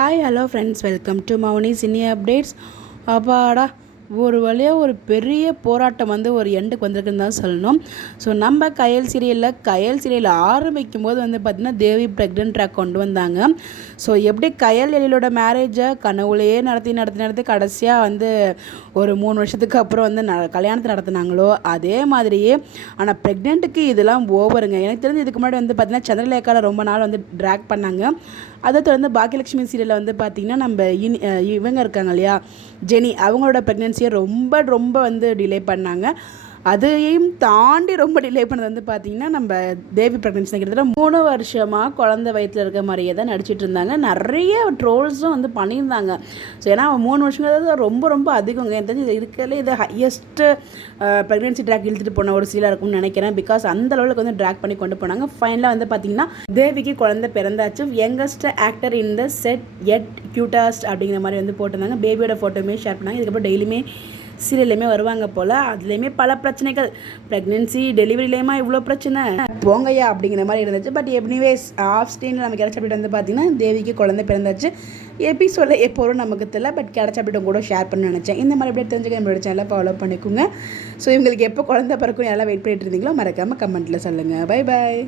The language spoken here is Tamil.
Hi hello friends, welcome to Mouni cine updates. அப்பாடா, ஒரு வழியாக ஒரு பெரிய போராட்டம் ஒரு எண்டுக்கு வந்திருக்குன்னு தான் சொல்லணும். ஸோ நம்ம கயல் சீரியலில் ஆரம்பிக்கும் போது பார்த்திங்கன்னா தேவி ப்ரெக்னென்ட் ட்ராக் கொண்டு வந்தாங்க. ஸோ எப்படி கயல் எழிலோட மேரேஜை கனவுலையே நடத்தி கடைசியாக ஒரு 3 வருஷத்துக்கு அப்புறம் கல்யாணத்தை நடத்தினாங்களோ அதே மாதிரியே. ஆனால் ப்ரெக்னென்ட்டுக்கு இதெல்லாம் ஓவருங்க. எனக்கு தெரிஞ்சு இதுக்கு முன்னாடி பார்த்திங்கன்னா சந்திரலேகாவில் ரொம்ப நாள் ட்ராக் பண்ணாங்க. அதை தொடர்ந்து பாக்கியலட்சுமி சீரியலில் பார்த்திங்கன்னா நம்ம இவங்க இருக்காங்க இல்லையா, ஜெனி, அவங்களோட ப்ரெக்னென்சியை ரொம்ப டிலே பண்ணாங்க. அதையும் தாண்டி ரொம்ப டிலே பண்ணது பார்த்திங்கன்னா நம்ம தேவி ப்ரெக்னென்சி கிட்டத்தட்ட 3 வருஷமாக குழந்தை வயிற்றில் இருக்க மாதிரியே தான் நடிச்சிட்டு இருந்தாங்க. நிறைய ட்ரோல்ஸும் பண்ணியிருந்தாங்க. ஸோ ஏன்னா 3 வருஷங்கிறது ரொம்ப அதிகங்க. எனக்கு தெரிஞ்சு இது இருக்கிறதுல இது ஹையஸ்ட்டு ப்ரெக்னென்சி ட்ராக் இழுத்துட்டு போன ஒரு சீலாக இருக்கும்னு நினைக்கிறேன். பிகாஸ் அந்த லெவலுக்கு ட்ராக் பண்ணி கொண்டு போனாங்க. ஃபைனலாக பார்த்திங்கன்னா தேவிக்கு குழந்தை பிறந்தாச்சு. Youngest actor in the set at cutest அப்படிங்கிற மாதிரி போட்டிருந்தாங்க. பேபியோட ஃபோட்டோமே ஷேர் பண்ணாங்க. இதுக்கப்புறம் டெய்லியுமே சீரியல்லையுமே வருவாங்க போல். அதுலேயுமே பல பிரச்சனைகள், ப்ரெக்னென்சி டெலிவரிலேயுமா இவ்வளோ பிரச்சனை போங்கய்யா அப்படிங்கிற மாதிரி இருந்துச்சு. பட் எனிவேஸ் ஆஃப் ஸ்க்ரீனில் நமக்கு கிடைச்ச அப்டேட் பார்த்திங்கன்னா தேவிக்கு குழந்தை பிறந்தாச்சு. எபிசோடில் எப்போவும் நமக்கு தெரியல, பட் கிடைச்ச அப்டேட்டும் கூட ஷேர் பண்ண நினச்சேன். இந்த மாதிரி அப்டேட் தெரிஞ்சுக்க நம்மளோட சேனலை ஃபாலோ பண்ணிக்கோங்க. ஸோ இவங்களுக்கு எப்போ குழந்தை பிறக்கும் எல்லாம் வெயிட் பண்ணிட்டு இருந்தீங்களோ மறக்காமல் கமெண்ட்டில் சொல்லுங்கள். Bye bye.